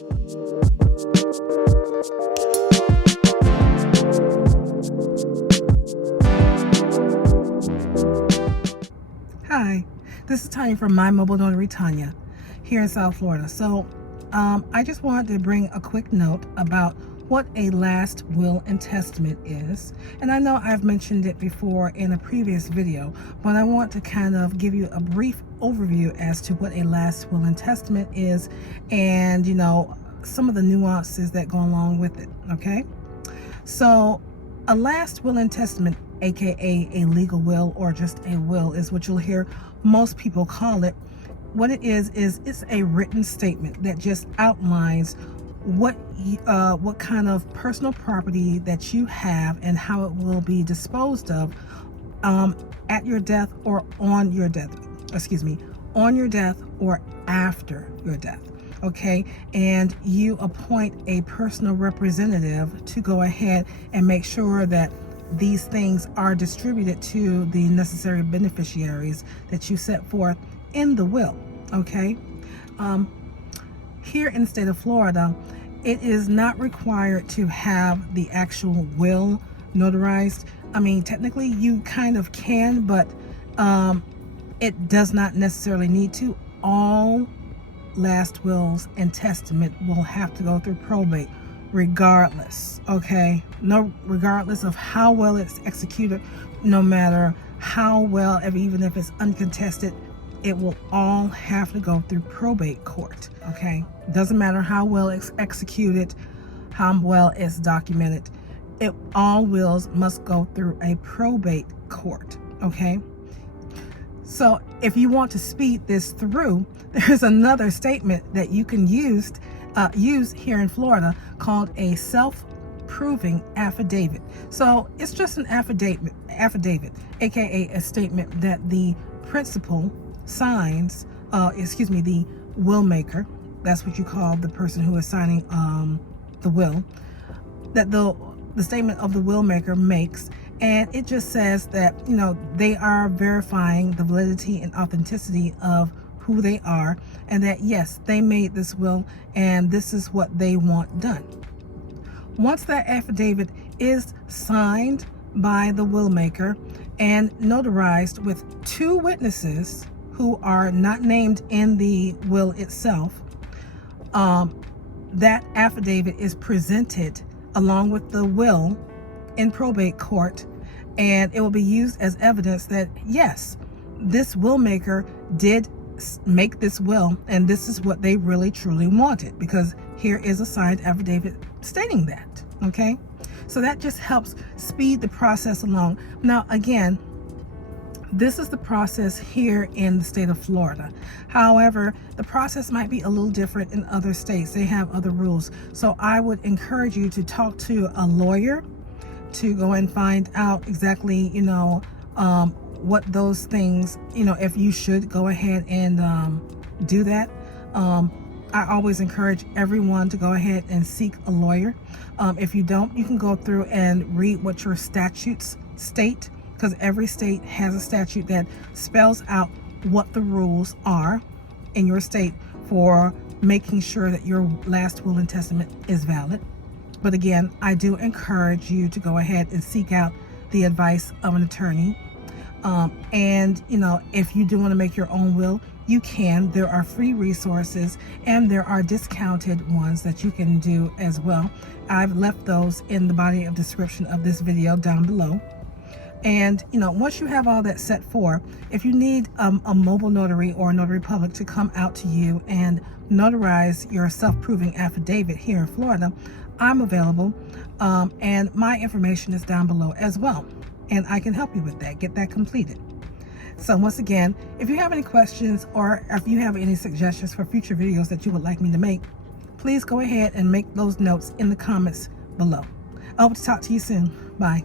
Hi, this is Tanya from My Mobile Notary Tanya here in South Florida. So I just wanted to bring a quick note about what a last will and testament is. And I know I've mentioned it before in a previous video, but I want to kind of give you a brief overview as to what a last will and testament is and, some of the nuances that go along with it, okay? So a last will and testament, aka a legal will or just a will, is what you'll hear most people call it. What it is it's a written statement that just outlines what kind of personal property that you have and how it will be disposed of at your death or on your death. On your death or after your death. Okay, and you appoint a personal representative to go ahead and make sure that these things are distributed to the necessary beneficiaries that you set forth in the will. Okay, here in the state of Florida, it is not required to have the actual will notarized. I mean, technically you kind of can, but it does not necessarily need to. All last wills and testament will have to go through probate regardless, okay? Regardless of how well it's executed, no matter how well, even if it's uncontested, it will all have to go through probate court, okay? Doesn't matter how well it's executed, how well it's documented. All wills must go through a probate court, okay? So if you want to speed this through, there's another statement that you can use here in Florida called a self-proving affidavit. So it's just an affidavit, aka a statement that the principal signs, the will maker, that's what you call the person who is signing the will, that the statement of the will maker makes. And it just says that, they are verifying the validity and authenticity of who they are, and that yes, they made this will and this is what they want done. Once that affidavit is signed by the will maker and notarized with two witnesses who are not named in the will itself, that affidavit is presented along with the will in probate court, and it will be used as evidence that yes, this will maker did make this will and this is what they really truly wanted, because here is a signed affidavit stating that. Okay, so that just helps speed the process along. Now again, this is the process here in the state of Florida. However, the process might be a little different in other states. They have other rules. So I would encourage you to talk to a lawyer to go and find out exactly, what those things, if you should go ahead and do that. I always encourage everyone to go ahead and seek a lawyer. If you don't, you can go through and read what your statutes state, because every state has a statute that spells out what the rules are in your state for making sure that your last will and testament is valid. But again, I do encourage you to go ahead and seek out the advice of an attorney. And if you do want to make your own will, you can. There are free resources and there are discounted ones that you can do as well. I've left those in the body of description of this video down below. And once you have all that set for, if you need a mobile notary or a notary public to come out to you and notarize your self-proving affidavit here in Florida, I'm available, and my information is down below as well, and I can help you with that, get that completed. So once again, if you have any questions or if you have any suggestions for future videos that you would like me to make, please go ahead and make those notes in the comments below. I hope to talk to you soon. Bye.